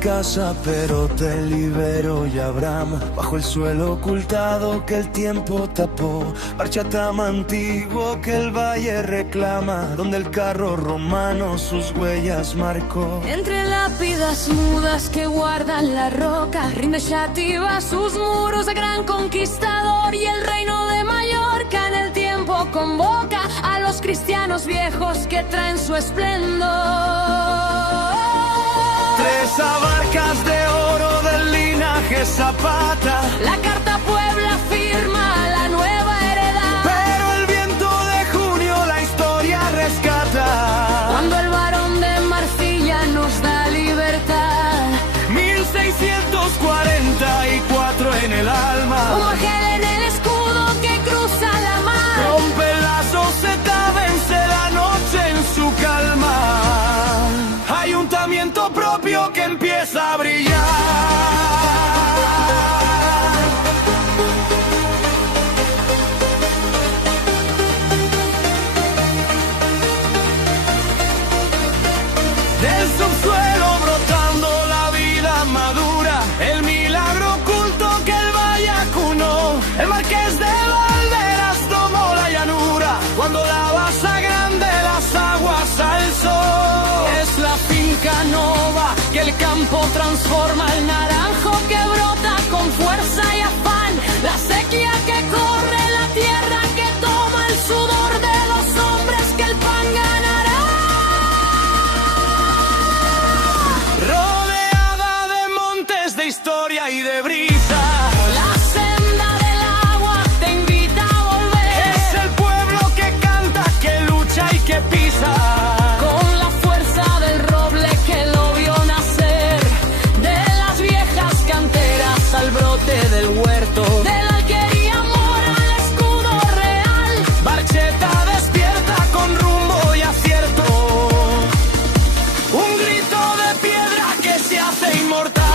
casa, pero te libero. Y Abraham, bajo el suelo ocultado que el tiempo tapó, Marchatam antiguo que el valle reclama, donde el carro romano sus huellas marcó. Entre lápidas mudas que guardan la roca, rinde Shativa sus muros de gran conquistador, y el reino de Mallorca en el tiempo convoca a los cristianos viejos que traen su esplendor. 3 abarcas de oro del linaje Zapata, La carta Puebla firma la nueva heredad, pero el viento de junio la historia rescata. cuando el varón de Marcilla nos da libertad. 1644 en el alma, Un bajel en el escudo que cruza la mar. rompe la sociedad, vence la noche en su calma. Ayuntamiento propio que empieza a brillar. Del subsuelo brotando la vida madura, el milagro oculto que el valle acunó. El marqués de Valderas tomó la llanura, cuando la basa grande las aguas alzó. Es la finca nova que el campo transforma, el naranjo que brota con fuerza y afán, la sequía que corre, la tierra que toma el sudor de los hombres que el pan ganará. Rodeada de montes de historia y de brisa, La senda del agua te invita a volver. es el pueblo que canta, que lucha y que pisa. Con la fuerza del roble que lo vio nacer, de las viejas canteras al brote del huerto, de la alquería mora al escudo real. Barcheta despierta con rumbo y acierto, un grito de piedra que se hace inmortal.